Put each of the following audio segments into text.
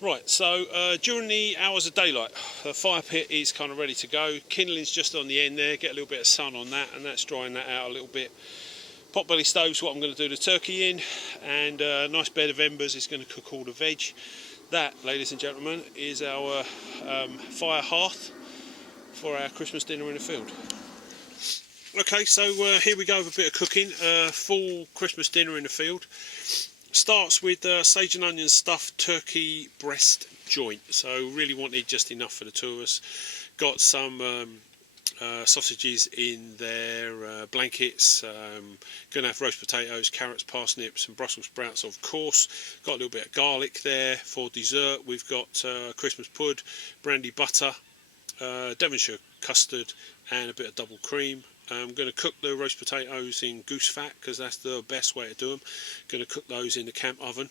Right, so during the hours of daylight, the fire pit is kind of ready to go. Kindling's just on the end there, get a little bit of sun on that, and that's drying that out a little bit. Potbelly stove's what I'm going to do the turkey in, and a nice bed of embers is going to cook all the veg. That, ladies and gentlemen, is our fire hearth for our Christmas dinner in the field. Okay, so here we go with a bit of cooking. Full Christmas dinner in the field. Starts with sage and onion stuffed turkey breast joint. So really wanted just enough for the two of us. Got some sausages in their blankets. Gonna have roast potatoes, carrots, parsnips and Brussels sprouts, of course. Got a little bit of garlic there. For dessert we've got Christmas pud, brandy butter, Devonshire custard and a bit of double cream. I'm going to cook the roast potatoes in goose fat because that's the best way to do them. Going to cook those in the camp oven.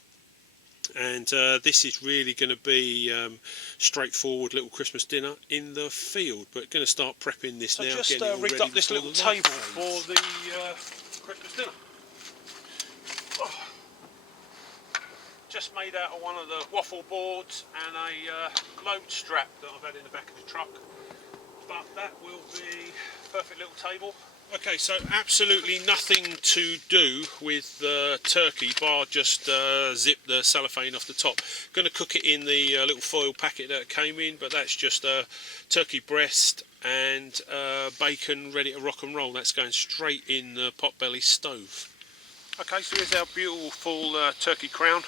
And this is really going to be straightforward little Christmas dinner in the field. But going to start prepping this now. Just rigged up this little table for the Christmas dinner. Oh. Just made out of one of the waffle boards and a load strap that I've had in the back of the truck. But that will be a perfect little table. Okay, so absolutely nothing to do with the turkey bar just zip the cellophane off the top. Going to cook it in the little foil packet that it came in, but that's just turkey breast and bacon ready to rock and roll. That's going straight in the potbelly stove. Okay, so here's our beautiful turkey crown.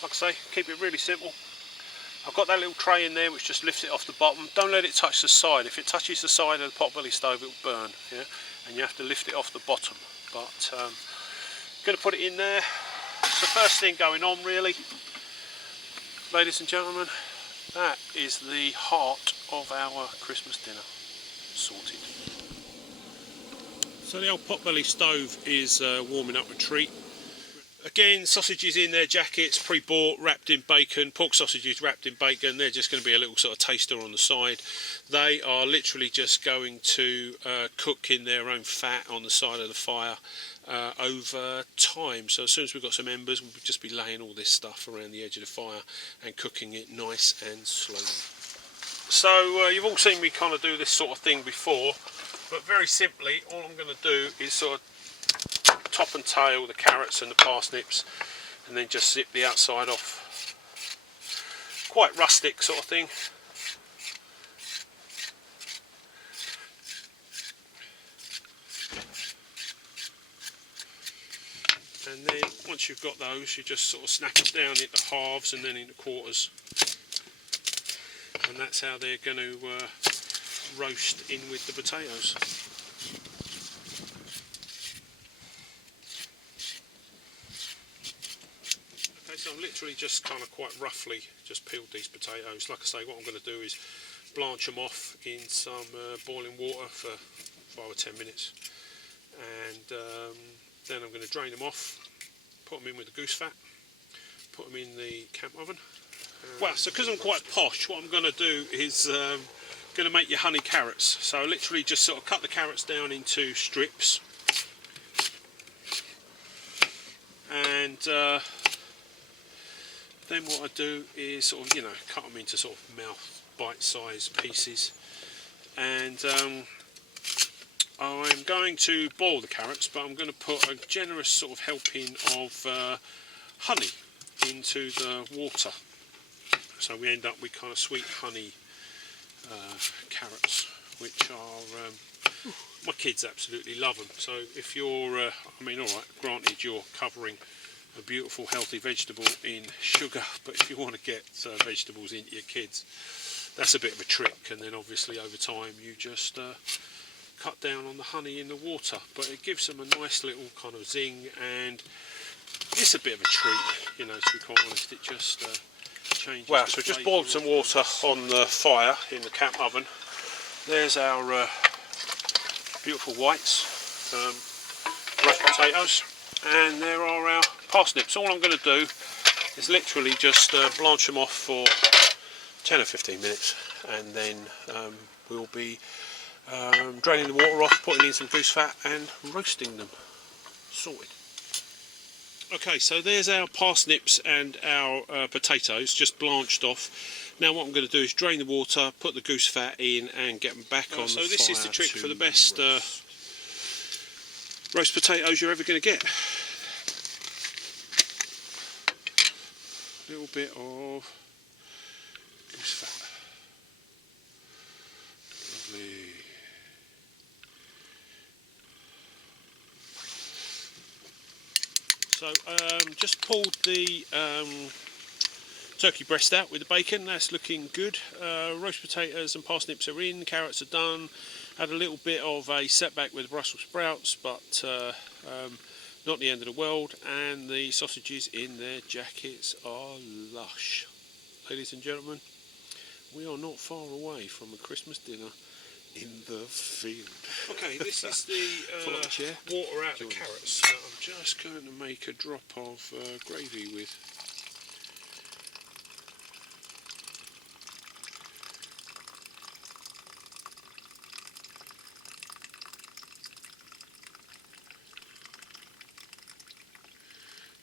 Like I say, keep it really simple. I've got that little tray in there which just lifts it off the bottom. Don't let it touch the side. If it touches the side of the potbelly stove, it will burn. Yeah? And you have to lift it off the bottom. But going to put it in there. It's the first thing going on, really. Ladies and gentlemen, that is the heart of our Christmas dinner. Sorted. So the old potbelly stove is warming up a treat. Again, sausages in their jackets, pre-bought, wrapped in bacon, pork sausages wrapped in bacon. They're just going to be a little sort of taster on the side. They are literally just going to cook in their own fat on the side of the fire over time. So as soon as we've got some embers, we'll just be laying all this stuff around the edge of the fire and cooking it nice and slowly. So you've all seen me kind of do this sort of thing before, but very simply, all I'm going to do is sort of top and tail the carrots and the parsnips and then just zip the outside off. Quite rustic sort of thing. And then once you've got those, you just sort of snap them down into halves and then into quarters. And that's how they're going to roast in with the potatoes. So I'm literally just kind of quite roughly just peeled these potatoes. Like I say, what I'm going to do is blanch them off in some boiling water for 5 or 10 minutes. And then I'm going to drain them off, put them in with the goose fat, put them in the camp oven. Well, so because I'm quite posh, what I'm going to do is going to make your honey carrots. So I literally just sort of cut the carrots down into strips. And then what I do is sort of, cut them into sort of mouth bite-sized pieces. And I'm going to boil the carrots, but I'm going to put a generous sort of helping of honey into the water. So we end up with kind of sweet honey carrots, which are, my kids absolutely love them. So if you're, alright, granted you're covering a beautiful healthy vegetable in sugar, but if you want to get vegetables into your kids, that's a bit of a trick. And then obviously over time you just cut down on the honey in the water, but it gives them a nice little kind of zing, and it's a bit of a treat, to be quite honest. It just changes. Wow, so just boiled some water on the fire in the camp oven. There's our beautiful whites, roast potatoes, and there are our parsnips. All I'm going to do is literally just blanch them off for 10 or 15 minutes, and then we'll be draining the water off, putting in some goose fat and roasting them. Sorted. Okay, so there's our parsnips and our potatoes just blanched off. Now what I'm going to do is drain the water, put the goose fat in and get them back on the fire. So this is the trick for the best roast potatoes you're ever going to get. A little bit of goose fat. Lovely. So just pulled the turkey breast out with the bacon. That's looking good. Roast potatoes and parsnips are in. Carrots are done. Had a little bit of a setback with Brussels sprouts, but not the end of the world. And the sausages in their jackets are lush. Ladies and gentlemen, we are not far away from a Christmas dinner in the field. Okay, this is the water out of the carrots. So I'm just going to make a drop of gravy with.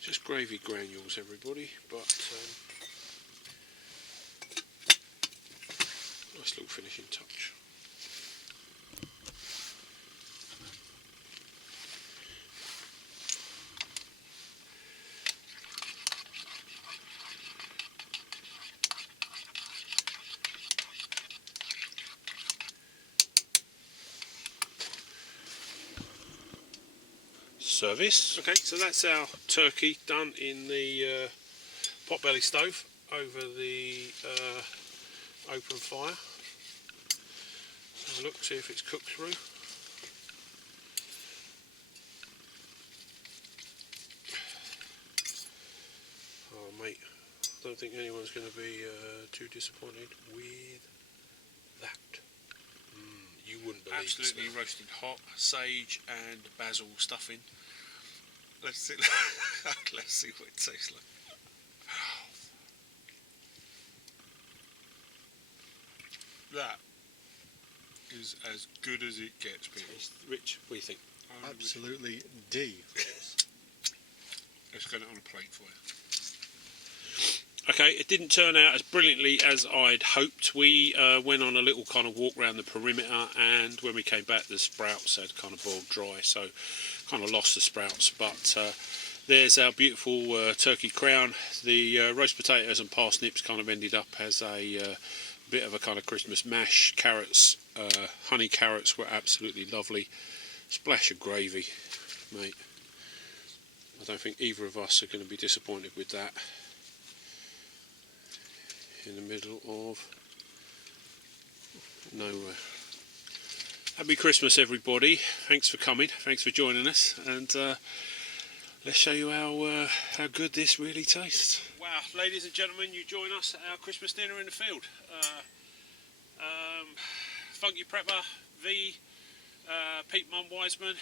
Just gravy granules, everybody, but nice little finishing touch. Service. Okay, so that's our turkey done in the potbelly stove over the open fire. Have a look, see if it's cooked through. Oh mate, I don't think anyone's going to be too disappointed with that. You wouldn't believe it. Absolutely roasted hot, sage and basil stuffing. Let's see, let's see what it tastes like. That is as good as it gets, people. Rich, what do you think? Absolutely D. Let's get it on a plate for you. Okay, it didn't turn out as brilliantly as I'd hoped. We went on a little kind of walk around the perimeter, and when we came back the sprouts had kind of boiled dry, so kind of lost the sprouts. But there's our beautiful turkey crown. The roast potatoes and parsnips kind of ended up as a bit of a kind of Christmas mash. Carrots, honey carrots were absolutely lovely. Splash of gravy, mate. I don't think either of us are going to be disappointed with that. In the middle of nowhere. Happy Christmas, everybody. Thanks for coming. Thanks for joining us. And let's show you how good this really tastes. Wow, ladies and gentlemen, you join us at our Christmas dinner in the field. Funky Prepper, V, Pete Mum Wiseman.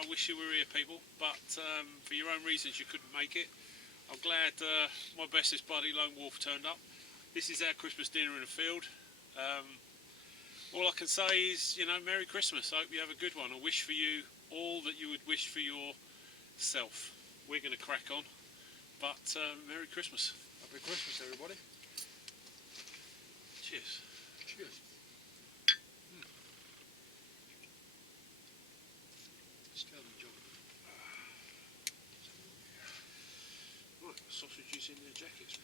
I wish you were here, people, but for your own reasons you couldn't make it. I'm glad my bestest buddy Lone Wolf turned up. This is our Christmas dinner in the field. All I can say is, you know, Merry Christmas. I hope you have a good one. I wish for you all that you would wish for yourself. We're going to crack on, but Merry Christmas. Happy Christmas, everybody. Cheers. Cheers. Right, sausages in their jackets.